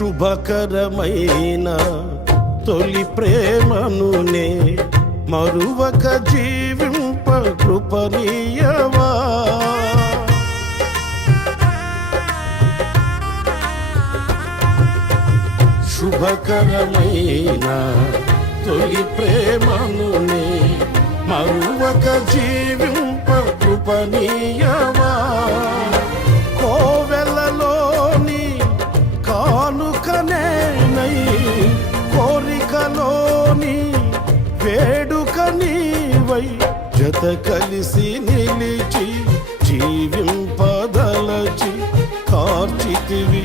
శుభకరమైన తొలి ప్రేమనునే మరువక జీవింప కృపనీయవా. శుభకరమైన తొలి ప్రేమనునే మరువక జీవింప కృపనీయవా. కోవెలలోని కానుకనేనై కోరికలోని వేడుక నీవై జత కలిసి నిలిచి జీవింపదలచి కార్చితివి